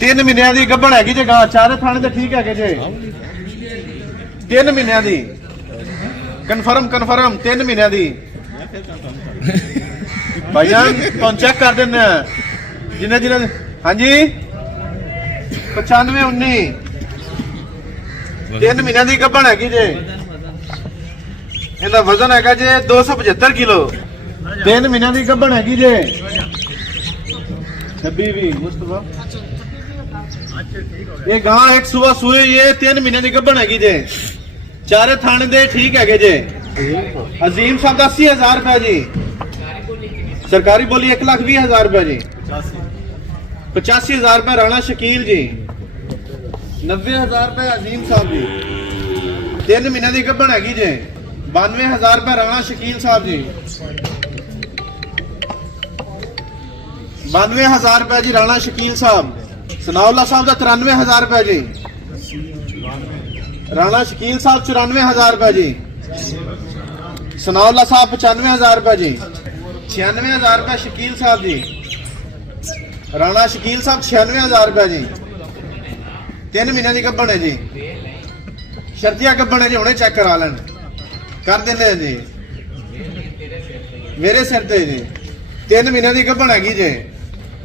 3 ਮਹੀਨਿਆਂ ਦੀ ਗੱਭਣ ਹੈਗੀ ਜੇ ਗਾਂ, ਚਾਰੇ ਥਾਣੇ ਤੇ ਠੀਕ ਹੈਗੇ ਜੇ। 3 ਮਹੀਨਿਆਂ ਦੀ ਕਨਫਰਮ 3 ਮਹੀਨਿਆਂ ਦੀ ਭਾਈਆਂ ਤੁਹਾਨੂੰ ਚੈੱਕ ਕਰ ਦਿੰਦੇ ਆ ਜਿੰਨੇ ਹਾਂਜੀ 95 19 3 ਮਹੀਨਿਆਂ ਦੀ ਗੱਭਣ ਹੈਗੀ ਜੇ। ਇਹਦਾ ਵਜ਼ਨ ਹੈਗਾ ਜੇ 275 ਕਿਲੋ। 3 ਮਹੀਨਿਆਂ ਦੀ ਗੱਭਣ ਹੈਗੀ ਜੇ। 26 ਵੀ ਮੁਸਤਫਾ ਇਹ ਗਾਂ ਇੱਕ ਸੁਬਹ ਸੂਏ ਇਹ 3 ਮਹੀਨਿਆਂ ਦੀ ਗੱਭਣ ਹੈਗੀ ਜੇ। ਚਾਰੇ ਥਾਣੇ ਦੇ ਠੀਕ ਹੈਗੇ ਜੇ। अजीम साहब का 80,000 रुपया जी। सरकारी बोली 1,20,000 रुपया जी। 85,000 रुपया राणा शकील जी। 90,000 रुपया अजीम साहब जी। 3 महीने की गब्बन हैगी जे। 92,000 रुपया राणा शकील साहब जी। 92,000 रुपया जी राणा शकील साहब। सनाउल्ला साहब का 93,000 रुपया जी। राणा शकील साहब 94,000 रुपया जी। सनाउल्ला साहब 95,000 रुपया जी। 96,000 रुपया शकील साहब जी। राणा शकील साहब 96,000 रुपया जी। 3 महीने की गब्बन है जी। शर्तिया गब्बन है जी, हुणे चेक करा लें कर देने जी मेरे सिर ते जी। 3 महीने की गब्बन हैगी जे।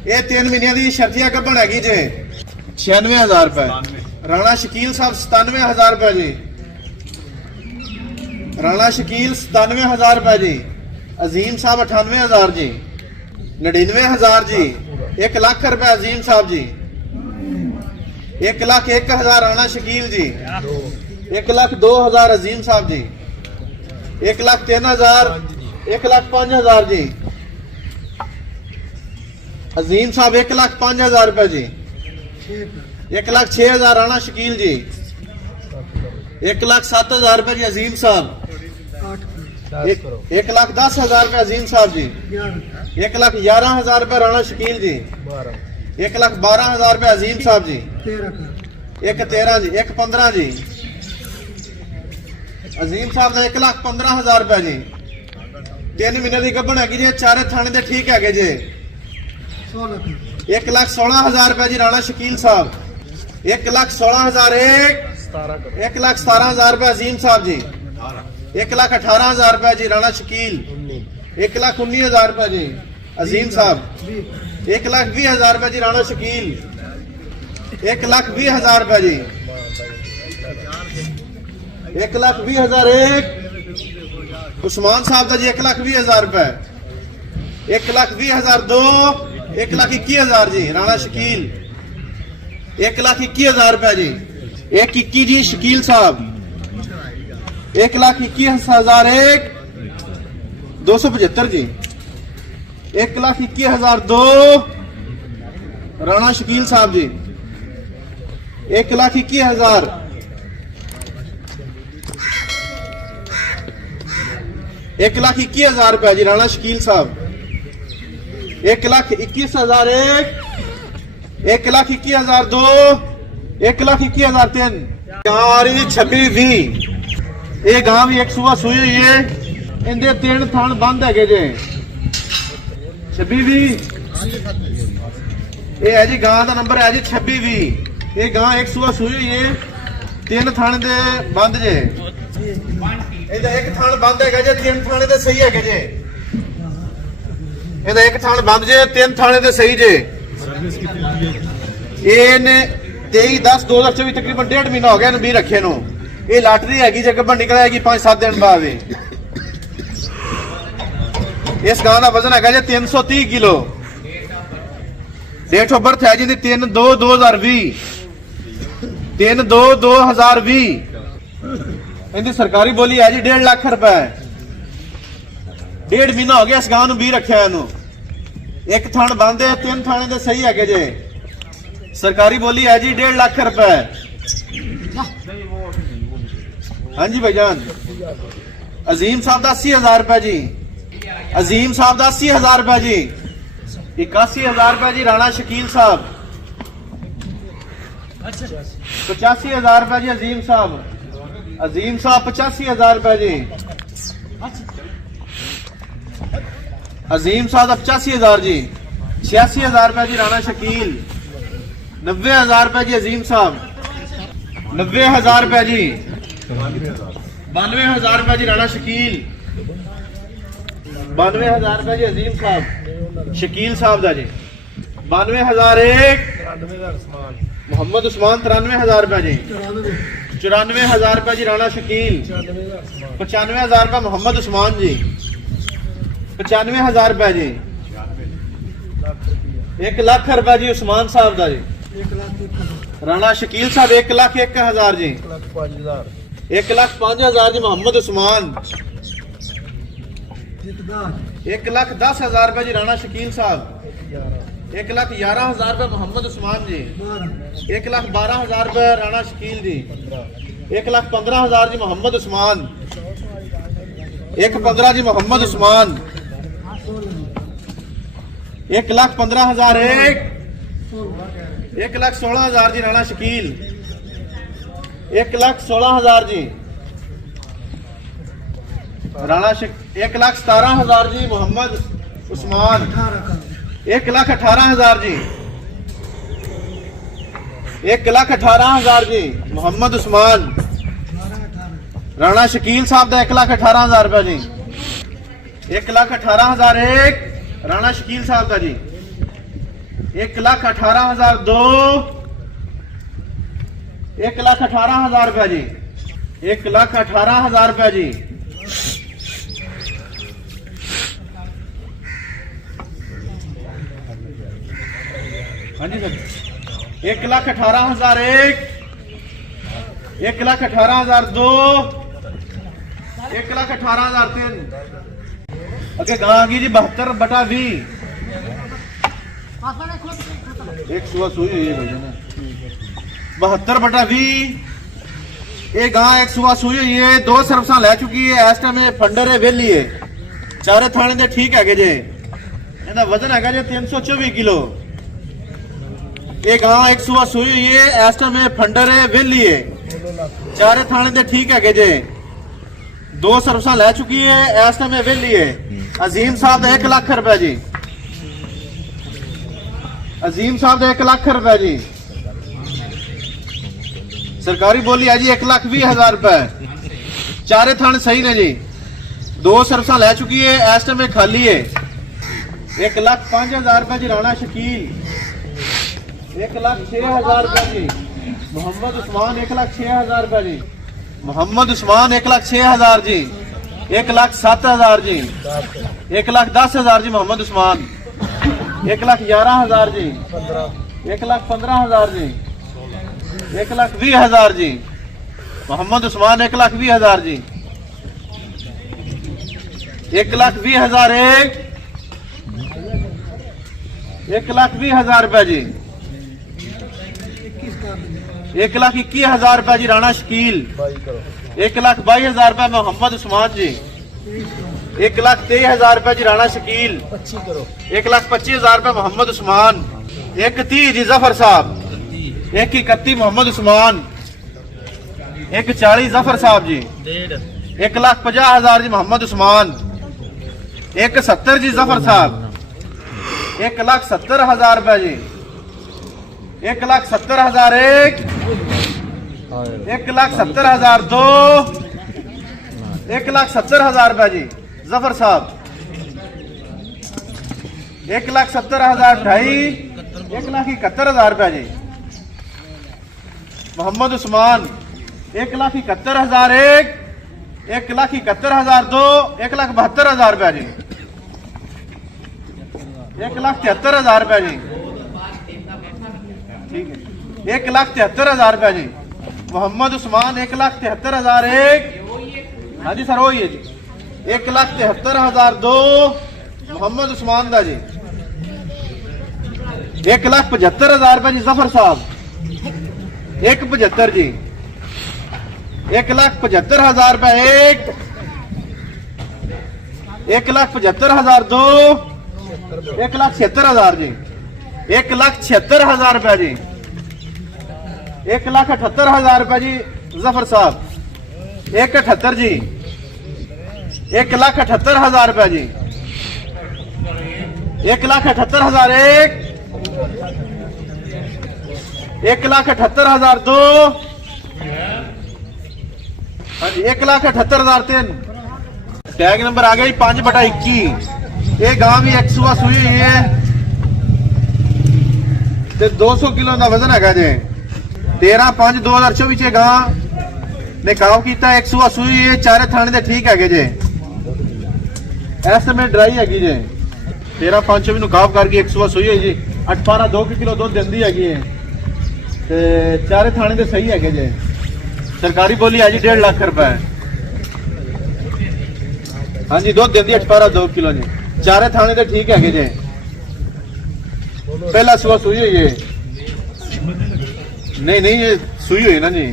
ये 3 महीने की शर्तिया गब्बन हैगी जे। 96,000 रुपया। राणा शकील साहब 97,000 रुपया जी। राणा शकील 97,000 रुपया जी। अजीम साहब 98,000 जी। 99,000 जी। 1 लाख रुपया अजीम साहब जी। 1,01,000 राणा शकील जी। 1,02,000 अजीम साहब जी। 1,03,000 1,05,000 जी। अजीम साहब 1,05,000 रुपया जी। 1,06,000 राणा शकील जी। 1,07,000 रुपया जी अजीम साहब। 1,10,000 रुपया अजीम साहब जी। 1,11,000 रुपया राणा शकील जी। 1,12,000 रुपया अजीम साहब जी। 1,13 जी। 1,15 जी अजीम साहब का 1,15,000 रुपया जी। 3 महीने की गब्बन हैगी जी। चारे थाने दे ठीक है जे। 1,16,000 रुपया जी राणा शकील साहब। 1,16,000 1,17,000 रुपया अजीम साहब जी। 1,18,000 रुपया जी राणा शकील। 1,19,000 रुपया जी अजीम साहब। 1,20,000 रुपया जी राणा शकील। 1,20,000 रुपया जी। 1,20,000 उस्मान साहब का जी। 1,20,000 रुपया। 1,20,000 2 1,21,000 जी राणा शकील। 1,21,000 रुपया जी। 1,21 जी शकील साहब। 1,21,000 275 जी। 1,21,000 2 राणा शकील साहब जी। 1,21,000 1,21,000 रुपया जी राणा शकील साहब। 1,21,000 1,21,000 2 1,21,000 3 यारी 26-20 ये गां भी एक सुबह सुई हुई है। इनके 3 थान बंद है जे। 26-20 ये है जी गां का नंबर है जी 26-20। ये गां एक सुबह सुई हुई है। 3 थाने दे बंद जे। ਇਹਦਾ ਇੱਕ ਥਾਣ ਬੰਦ ਹੈਗਾ ਜੇ। 3 ਥਾਣੇ ਤੇ ਸਹੀ ਹੈਗੇ ਜੇ। ਇਹਦਾ ਇੱਕ ਥਾਣ ਬੰਦ ਜੇ। 3 ਥਾਣੇ ਤੇ ਸਹੀ ਜੇ। ਇਹਨੇ 23/10/2024 ਤਕਰੀਬਨ 1.5 ਮਹੀਨਾ ਹੋ ਗਿਆ ਇਹਨੂੰ ਵੀ ਰੱਖੇ ਨੂੰ। ਇਹ ਲਾਟਰੀ ਹੈਗੀ ਜੇ। ਗੱਭਣ ਨਿਕਲ ਆਏਗੀ 5-7 ਦਿਨ ਬਾਅਦ। ਇਸ ਗਾਂ ਦਾ ਵਜ਼ਨ ਹੈਗਾ ਜੇ 330 ਕਿਲੋ। ਡੇਟ ਆਫ ਬਰਥ ਹੈ ਜੀ 3/2/2020। 3/2/2020। इनकी सरकारी बोली है जी 1.5 लाख रुपए। 1.5 महीना हो गया इस गां नूं भी रखिया। एक थान बंद है। 3 थाने दे सही है जे। सरकारी बोली है जी 1.5 लाख रुपए। हाँ जी भाईजान। अजीम साहब का 80,000 रुपया जी। अजीम साहब का 80,000 रुपया जी। 81,000 रुपया जी राणा शकील साहब। 85,000 रुपया जी अजीम साहब। अजीम साहब 85,000 रुपया जी। अजीम साहब 85,000 जी। 86,000 रुपया जी राणा शकील। 90,000 रुपए जी अजीम साहब, 90,000 रुपए जी, 92,000 रुपए जी राणा शकील, 92,000 रुपए जी अजीम साहब, शकील साहब दा जी, 92,001 मोहम्मद उस्मान, 93,000 रुपए जी, 94,000 रुपए जी राणा शकील, 95,000 रुपए मोहम्मद उस्मान जी, 95,000 रुपए जी, 1 लाख रुपए जी उस्मान साहब दा जी, राणा शकील साहब 1,01,000 जी, 1,05,000 जी मोहम्मद उस्मान, 1,10,000 रुपए जी राणा शकील साहब, 1,11,000 रुपए मोहम्मद उस्मान जी, 1,12,000 रुपए राणा शकील जी, 1,15,000 जी मोहम्मद उस्मान, 1,15,000 जी मोहम्मद उस्मान, 1,15,000 1,16,000 जी राणा शकील, 1,16,000 जी राणा 1,17,000 जी मोहम्मद उस्मान, 1,18,000 जी, 1,18,000 जी मोहम्मद उस्मान, राणा शकील साहब का 1,18,000 रुपए जी, 1,18,001 राणा शकील साहब का जी, 1,18,002 1,18,000 रुपए जी, 1,18,000 रुपए जी, हाँ जी सर, 1,18,001 1,18,002 1,18,003 अगे गां की जी 72/20 एक सुबह सुई हुई है 72/20 ये गां एक सुबह सुई हुई है, 2 सर्विसा लै चुकी है, इस टाइम फंडर है वेली है, चारे थाने दे ठीक है जे, इहदा वजन है जे 324 किलो। ये गां एक सुबह सुई हुई है, इस टाइम फंडर है वेली है, चारे थाने दे ठीक है जे, 2 सर्विसा लै चुकी है, इस टाइम वेली है। अजीम साहब 1 लाख रुपए जी, अजीम साहब 1 लाख रुपए जी, सरकारी बोली है जी 1,20,000 रुपए, चारे थाने सही ने जी, 2 सर्विसा लै चुकी है, इस टाइम खाली है। 1,05,000 रुपए जी राणा शकील, 1,06,000 रुपए जी मोहम्मद उस्मान, 1,06,000 रुपए जी मोहम्मद उस्मान, 1,06,000 जी, 1,07,000 जी, 1,10,000 जी मोहम्मद उस्मान, 1,11,000 जी, 1,15,000 जी, 1,20,000 जी मोहम्मद उस्मान, 1,20,000 जी, 1,20,000 1,20,000 रुपए जी, 1,21,000 रुपए जी राणा शकील, 1,22,000 रुपए मोहम्मद उस्मान जी, 1,23,000 रुपए जी राणा शकील, 1,25,000 रुपए मोहम्मद उस्मान, 1,30,000 जी जफर साहब, 1,31,000 मोहम्मद उस्मान, 1,40,000 जफर साहब जी, 1,50,000 जी मोहम्मद उस्मान, 1,70,000 जी जफर साहब, 1,70,000 रुपए जी, 1,70,000 1,70,002 1,70,000 रुपए जी जफर साहब, 1,70,000 2.5 1,71,000 रुपए जी मोहम्मद उस्मान, 1,71,000 1,71,002 1,72,000 रुपए जी, 1,73,000 रुपए जी, ठीक है, 1,73,000 रुपए जी मोहम्मद उस्मान, 1,73,000 हाँ जी सर वही है जी, 1,73,002 मोहम्मद उस्मान दा जी, 1,75,000 रुपए जी जफर साहब, 1,75,000 जी, 1,75,000 रुपए 1,75,002 1,76,000 जी, 1,76,000 रुपए जी, 1,78,000 रुपए जी जफर साहब, 1,78 जी, 1,78,000 रुपए जी, 1,78,000 1,78,002 हाँ जी 1,78,003 टैग नंबर आ गया 5/21 ये गां भी एक सुबह सुई हुई है ते 200 किलो का वजन है जी 13/5/2024 गां ने काम किया एक सुबह सुई हुई है चारे थाने दे ठीक है जी इस समय ड्राई हैगी जी 13/5 भी काफ करके एक सुबह सुई है जी 8-12 किलो दूध देंदी हैगी है ते चारे थाने दे सही है जी सरकारी बोली है जी 1.5 लाख रुपए हाँ जी दूध देंदी 8-12 किलो जी चारे थाने दे ठीक है जी पहला सुबह सुई हुई है नहीं ये सुई हुई ना जी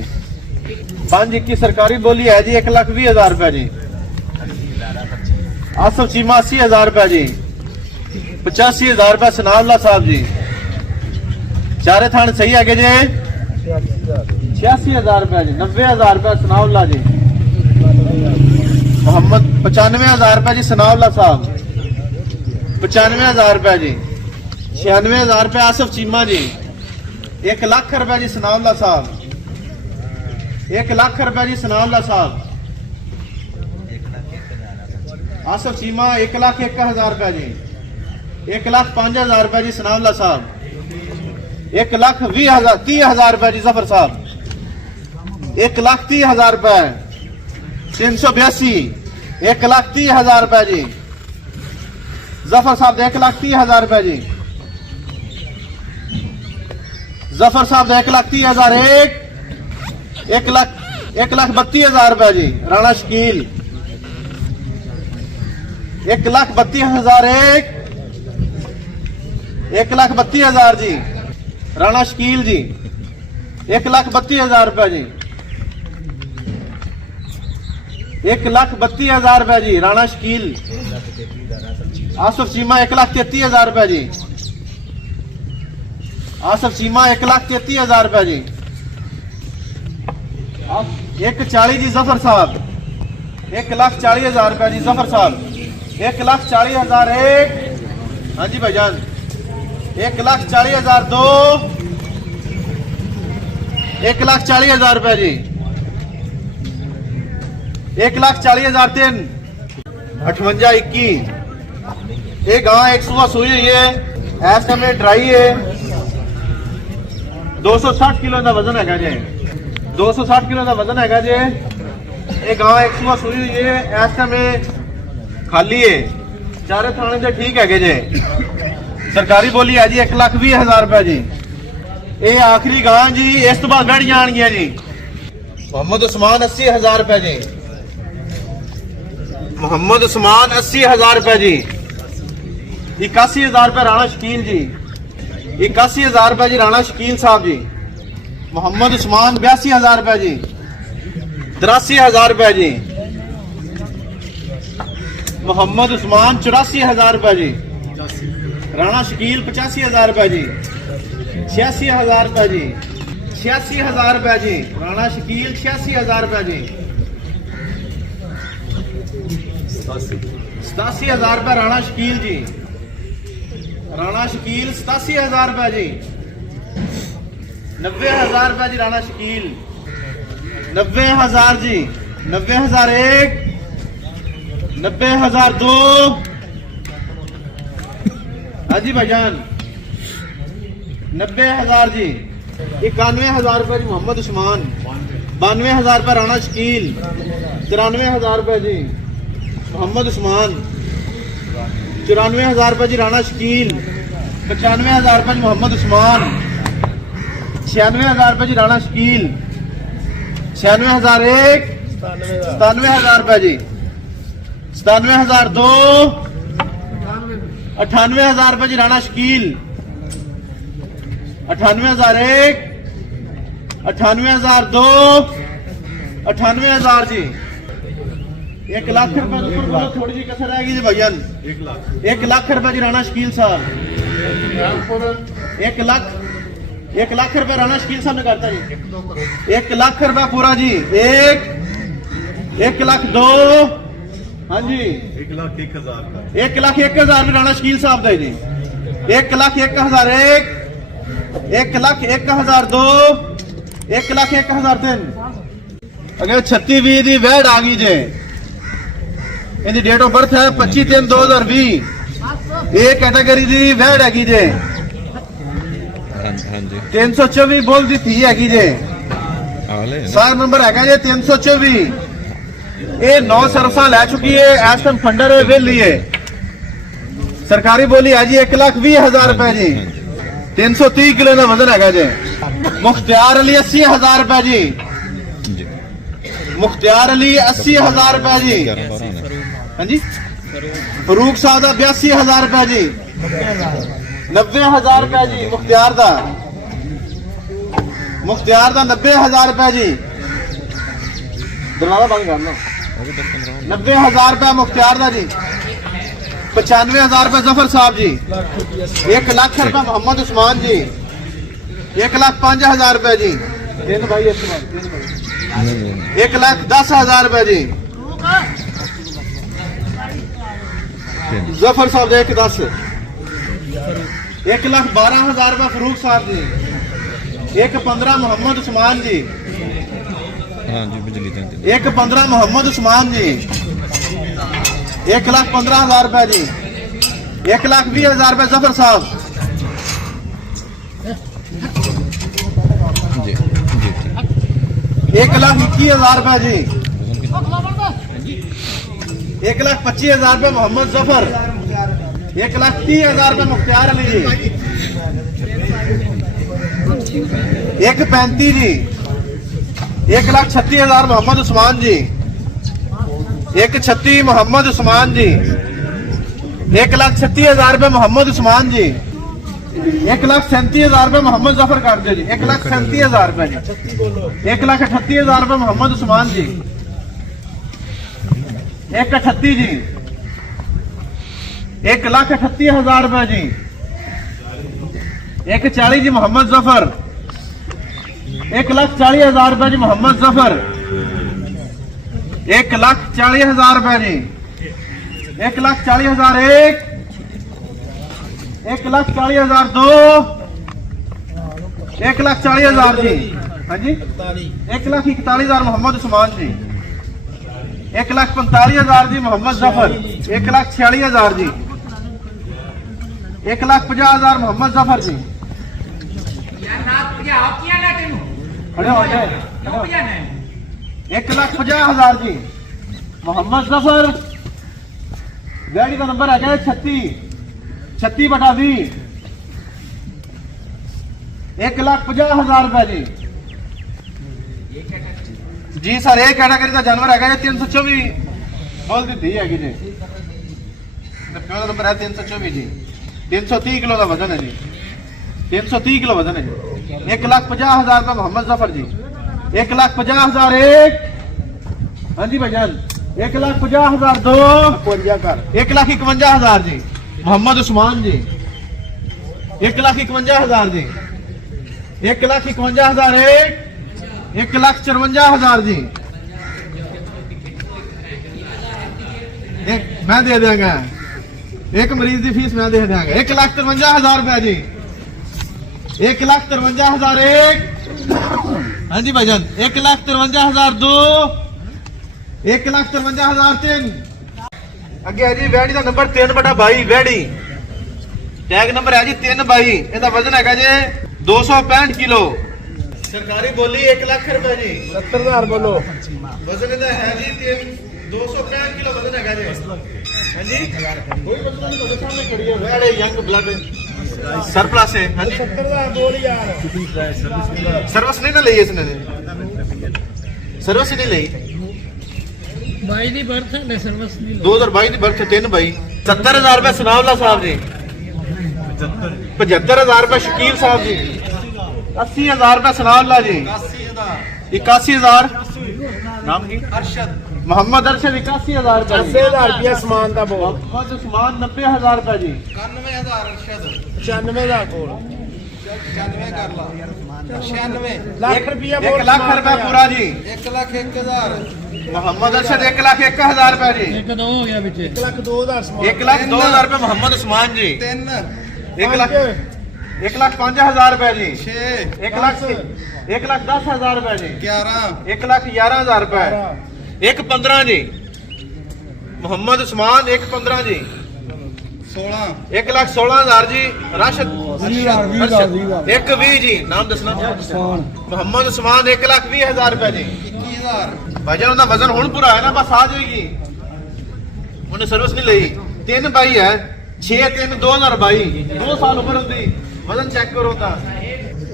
5-21 सरकारी बोली है जी 1,20,000 रुपए जी आसफ चीमा 80,000 रुपए जी 85,000 रुपए सनाउल्ला साहब जी चारे थाने सही है जी 86,000 रुपए जी 90,000 रुपए सनाउल्ला जी मोहम्मद 95,000 रुपए जी सनाउल्ला साहब 95,000 रुपए जी 96,000 रुपए आसफ चीमा जी 1 लाख रुपए जी सनाउल्ला साहब 1 लाख रुपए जी सनाउल्ला साहब आसफ चीमा 1,01,000 रुपए जी 1,05,000 रुपए जी सनाउल्ला साहब 1,20,000 रुपए जी जफर साहब 1,30,000 रुपए 382 1,30,000 रुपए जी जफर साहब 1,30,000 रुपए जी जफर साहब 1,30,000 1,32,000 रुपए जी राणा शकील 1,32,000 1,32,000 जी राणा शकील जी 1,32,000 रुपए जी 1,32,000 रुपए जी राणा शकील आसफ चीमा 1,33,000 रुपए जी आसफ चीमा 1,33,000 रुपए जी 1,40,000 जी जफर साहब 1,40,000 रुपए जी जफर साहब 1,40,000 हाँ जी भाईजान 1,40,000 2 1,40,000 रुपए जी 1,40,000 3 58-21 ये गां एक सुबह सुई हुई है इस समय ड्राई है 260 किलो का वजन है जी 260 किलो का वजन है जी ये गां एक सुबह सुई हुई है इस समय खाली है चारे थाने से ठीक है जी सरकारी बोली है जी 1,20,000 रुपए जी ये आखिरी गां जी इस तो बाद बढ़ जाएगी जी मोहम्मद उस्मान 80,000 रुपए जी मोहम्मद उस्मान 80,000 रुपए जी 81,000 रुपए राणा शकील जी 81,000 रुपए जी राणा शकील साहब जी मोहम्मद उस्मान 82,000 रुपए जी 83,000 रुपए जी मोहम्मद उस्मान 84,000 रुपए जी राणा शकील 85,000 रुपए जी 86,000 रुपए जी 86,000 रुपए जी राणा शकील 86,000 रुपए जी 87,000 रुपए राणा शकील जी राणा शकील 87,000 रुपए जी 90,000 रुपए जी राणा शकील 90,000 जी 90,001 90,002 हाँ जी भाईजान 90,000 जी 91,000 रुपए जी मोहम्मद उस्मान 92,000 रुपए राणा शकील 93,000 रुपए जी मोहम्मद उस्मान 94,000 रुपए जी राणा शकील 95,000 रुपए जी मोहम्मद उस्मान 96,000 रुपए जी राणा शकील 96,001 97,000 रुपए जी 97,002 98,000 रुपए जी राणा शकील 98,001 98,002 98,000 जी 1 लाख रुपए थोड़ी सी कसर रहेगी जी भैयन 1 लाख रुपए जी राणा शकील साहब 1 लाख रुपए राणा शकील साहब ने करता जी 1 लाख रुपए पूरा जी 1 लाख 2 हाँ जी 1,01,000 1,01,000 भी राणा शकील साहब दे जी 1,01,001 1,01,002 1,01,003 अगर 36-20 ਦੀ ਵੈੜ ਆ ਗਈ ਜੇ ਇਹਦੀ ਡੇਟ ਆਫ ਬਰਥ ਹੈ 25/3/2020 ਇਹ ਕੈਟਾਗਰੀ ਦੀ ਵੈੜ ਹੈਗੀ ਜੇ ਹਾਂਜੀ 324 ਬੋਲ ਦੀ ਧੀ ਹੈਗੀ ਜੇ ਸਾਰ ਨੰਬਰ ਹੈਗਾ ਜੇ 324 ਇਹ 9 ਸਰਫਾਂ ਲੈ ਚੁੱਕੀ ਹੈ ਇਸ ਟਾਈਮ ਫੰਡਰ ਵੇਲੀ ਹੈ ਸਰਕਾਰੀ ਬੋਲੀ ਹੈ ਜੀ 1,20,000 ਰੁਪਏ ਜੀ 330 ਕਿਲੋ ਦਾ ਵਜ਼ਨ ਹੈਗਾ ਜੀ ਮੁਖਤਿਆਰ ਅਲੀ 80,000 ਰੁਪਏ ਜੀ ਮੁਖਤਿਆਰ ਅਲੀ 80,000 ਰੁਪਏ ਜੀ ਹਾਂਜੀ ਫਰੂਕ ਸਾਹਿਬ ਦਾ 82,000 ਰੁਪਏ ਜੀ 90,000 ਰੁਪਏ ਜੀ ਮੁਖਤਿਆਰ ਦਾ 90,000 ਰੁਪਏ ਜੀ ਦਰਵਾਜ਼ਾ ਬੰਦ ਕਰ ਲਓ 90,000 ਰੁਪਏ ਮੁਖਤਿਆਰ ਦਾ ਜੀ 95,000 रुपए जफर साहब जी 1,00,000 रुपए मोहम्मद उस्मान जी 1,05,000 रुपए जी 1,10,000 रुपए जी जफर साहब 1,10 1,12,000 रुपए फरूक साहब जी 1,15 मोहम्मद उस्मान जी 1,15 मोहम्मद उस्मान जी 1,15,000 रुपए जी 1,20,000 रुपए जफर साहब जी 1,21,000 रुपए जी 1,25,000 रुपए मोहम्मद जफर 1,30,000 रुपए मुख्तियार अली जी 1,35 जी 1,36,000 मोहम्मद उस्मान जी 1,36 मोहम्मद उस्मान जी 1,36,000 रुपए मोहम्मद उस्मान जी 1,37,000 रुपए मोहम्मद जफर कर दो जी 1,37,000 रुपए जी 1,38,000 रुपए मोहम्मद उस्मान जी 1,38 जी 1,38,000 रुपए जी 1,40 जी मोहम्मद जफर 1,40,000 रुपए जी मोहम्मद जफर 1,40,000 रुपए जी 1,40,000 1,40,002 1,40,000 जी हाँ जी 1,41,000 मोहम्मद उस्मान जी 1,45,000 जी मोहम्मद जफर 1,46,000 जी 1,50,000 मोहम्मद जफर जी 1,50,000 जी मोहम्मद जफर गाड़ी का नंबर आ गया 36/20 1,50,000 रुपए जी जी सर एक कैटेगरी का जानवर है 324 बोल दी थी हैगी जी प्योर नंबर है 324 जी 330 किलो का वजन है जी 330 किलो वजन है जी 1,50,000 रुपए मोहम्मद जफर जी 1,50,000 एक हाँ जी भाईजान 1,50,000 दो 1,51,000 जी मोहम्मद उस्मान जी 1,51,000 जी 1,51,000 एक 1,54,000 जी एक मैं दे देंगा एक मरीज की फीस मैं दे देंगा 1,53,000 रुपया जी 1,53,000 एक हाँ जी भाईजान 1,53,000 दो 1,53,000 तीन अगे है जी वैडी का नंबर 3/22 वैडी टैग नंबर है जी 3/22 इसका वजन है जी 265 किलो सरकारी बोली 1,00,000 रुपए जी 70,000 बोलो वजन है जी 265 किलो वजन है जी हाँ जी कोई वजन नहीं तो सामने खड़ी है वैडी यंग ब्लड सरप्लस है हाँ जी 70,000 बोल यार सर्विस नहीं ना ली इसने सर्विस नहीं ली 22 ਦੀ ਬਰਥ ਹੈ ਸਰਵਿਸ ਨਹੀਂ 2022 ਦੀ ਬਰਥ 3/22 70,000 रुपए सुनावला साहब जी 75,000 रुपए शकील साहब जी 80,000 रुपए सुनावला जी 81,000 नाम की अरशद मोहम्मद अरशद 81,000 रुपए 80,000 रुपया समान का बोल मोहम्मद उस्मान 90,000 रुपए जी 91,000 अरशद 95,000 बोल 95 कर ला 96 लाख रुपया बोल 1,00,000 रुपए पूरा जी 1,01,000 मोहम्मद अरशद 1,01,000 रुपए जी ਇੱਕ ਦੋ ਹੋ ਗਿਆ ਵਿੱਚ 1,02,000 समान 1,02,000 रुपए मोहम्मद उस्मान जी 3 1,00,000 1,05,000 रुपए जी। 6 1,10,000 रुपए जी। 11 1,11,000 रुपए। 1,15 जी। मोहम्मद उस्मान 1,15 जी। 16 1,16,000 जी। राशिद 1,20 जी। नाम दसना मोहम्मद उस्मान 1,20,000 रुपए जी। 21,000 भाईजान उनका वजन हुण पूरा है ना, बस आ जाएगी, उन्हें सर्विस नहीं ली। 3 बाई है 6/3/2022 2 साल उम्र होती। वजन चेक करो ता।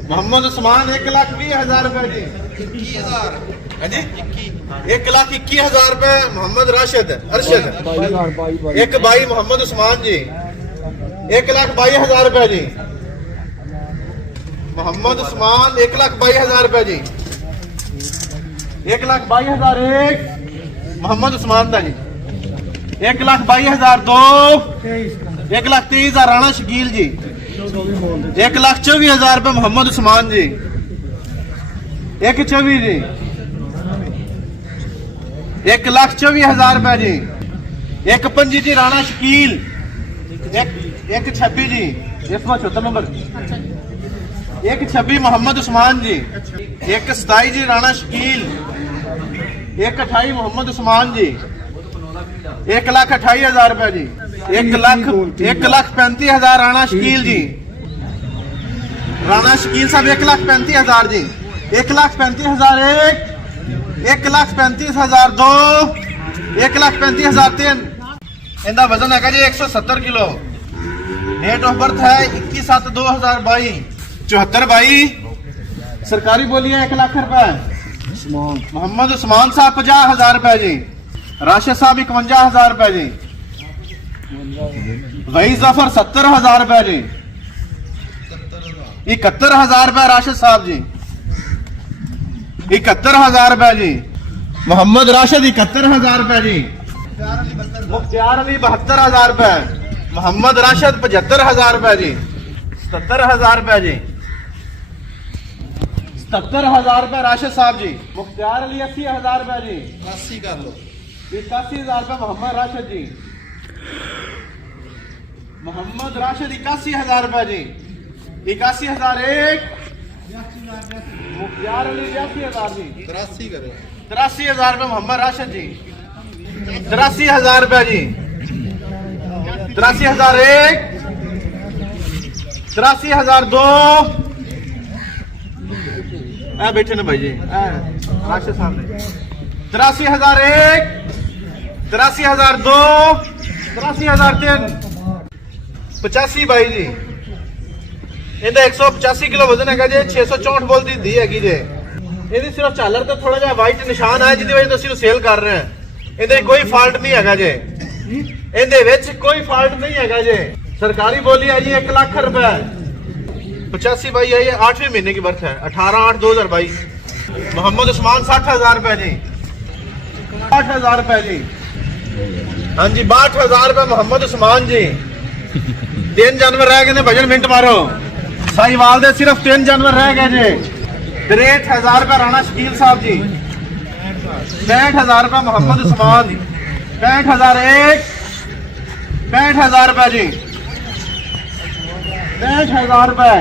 मोहम्मद उस्मान 1,20,000 रुपए जी। 21,000 है जी। 1,21,000 रुपए मोहम्मद राशिद अरशद। 1 बाई मोहम्मद उस्मान जी 1,22,000 रुपए जी। मोहम्मद उस्मान 1,22,000 रुपए जी। 1,22,000 एक मोहम्मद उस्मान था जी। 1,22,002 1,23,000 राणा शकील जी। 1,24,000 रुपए मोहम्मद उस्मान जी। 1,24 जी। 1,24,000 रुपए जी। 1,25 जी राणा शकील। 1,26 जी। 74 नंबर। 1,26 मोहम्मद उस्मान जी। 1,27 जी राणा शकील। 1,28 मोहम्मद उस्मान जी। 1,28,000 रुपए जी। 1,35,000 राणा शकील जी। राणा शकील साहब 1,35,000 जी। 1,35,000 एक 1,35,000 दो 1,35,000 तीन। इनका वजन है जी 170 किलो। डेट ऑफ बर्थ है 21/7/2022। 74 बाई। सरकारी बोली है 1 लाख रुपए। मोहम्मद उस्मान साहब 50,000 रुपए जी। राशिद साहब 51,000 रुपए जी। वही जफर 70,000 रुपए जी। 71,000 रुपए राशिद साहब जी। 71,000 रुपए जी। मोहम्मद राशिद 71,000 रुपए जी। मुख्तियार अली 72,000 रुपए। मोहम्मद राशिद 75,000 रुपए जी। 77,000 रुपए जी। 77,000 रुपए राशिद साहब जी। मुख्तियार अली 80,000 रुपए जी। 80 कर लो। 81,000 रुपए मोहम्मद राशिद जी। मोहम्मद राशिद 81,000 रुपए जी। 81,000 एक। मुख्तियार अली 82,000 जी। 83 करो। 83,000 रुपए मोहम्मद राशिद जी। 83,000 रुपए जी। 83,000 एक। 83,000 दो। बैठे ना भाई जी राशिद साहब ने। 83,000 एक। 83,000 दो। 83,000 तीन। 85 बाई जी। इनका 185 किलो वजन है जी। 664 बोल दी हैगी जे। ਇਹਦੀ ਸਿਰਫ ਝਾਲਰ ਤੇ ਥੋੜਾ ਜਿਹਾ ਵਾਈਟ ਨਿਸ਼ਾਨ ਹੈ ਜਿਹਦੀ ਵਜ੍ਹਾ ਤੋਂ ਅਸੀਂ ਸੇਲ ਕਰ ਰਹੇ ਹਾਂ। ਇਹਦੇ ਕੋਈ ਫਾਲਟ ਨਹੀਂ ਹੈਗਾ ਜੇ। ਇਹਦੇ ਵਿੱਚ ਕੋਈ ਫਾਲਟ ਨਹੀਂ ਹੈਗਾ ਜੇ। सरकारी बोली है जी 1 लाख रुपए। 85 बाई है ये 8वें महीने की बर्थ है 18/8/2022। मोहम्मद उस्मान 60,000 रुपए जी। 60,000 रुपए जी। हाँ जी 62,000 रुपए मोहम्मद उस्मान जी। 3 जानवर रह गए भजन मिनट मारो। साहिवाल दे सिर्फ 3 जानवर रह गए जी। 63,000 रुपए राणा शकील साहब जी। 65,000 रुपए मोहम्मद उस्मान। 65,000 एक। 65,000 रुपए जी। 65,000 रुपए।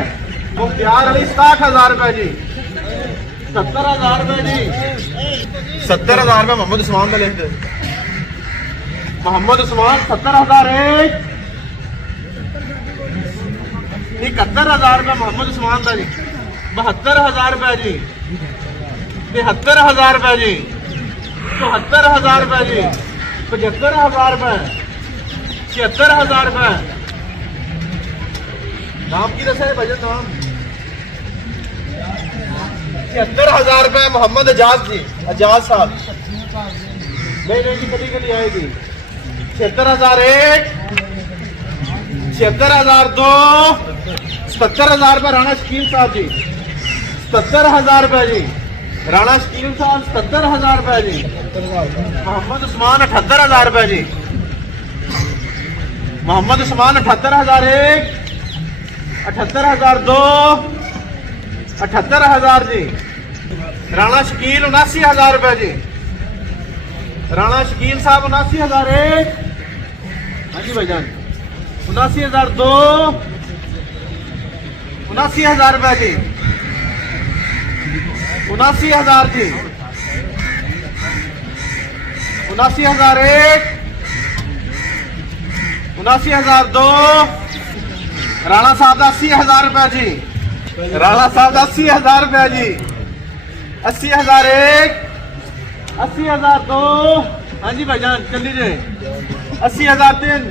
मुख्तियार अली 60,000 रुपए जी। 70,000 रुपए जी। 70,000 रुपए मोहम्मद उस्मान का लिख दे। मोहम्मद उस्मान 70,000 एक। 71,000 रुपए मोहम्मद उस्मान का जी। 72,000 रुपए जी। 73,000 रुपए जी। 74,000 रुपए जी। 75,000 रुपए। 76,000 रुपए। नाम की दस है भजन नाम। 76,000 रुपए मोहम्मद एजाज जी। एजाज साहब नहीं कभी कभी आएगी। 76,000 एक। 76,000 दो। 77,000 रुपए राणा शकील साहब जी। 77,000 रुपए जी। राणा शकील साहब 77,000 रुपए जी। मोहम्मद उस्मान 78,000 रुपए जी। मोहम्मद उस्मान 78,000 एक। 78,000 दो। 78,000 जी। राणा शकील 79,000 रुपए जी। राणा शकील साहब 79,000 एक। हाँ जी भाईजान 79,000 दो। 79,000 रुपए जी, 79,000 जी, 79,001, 79,002, राणा साहब का 80,000 रुपए जी, राणा साहब का 80,000 रुपए जी, 80,001, 80,002, हाँ जी भाईजान चल लीजिए, 80,003,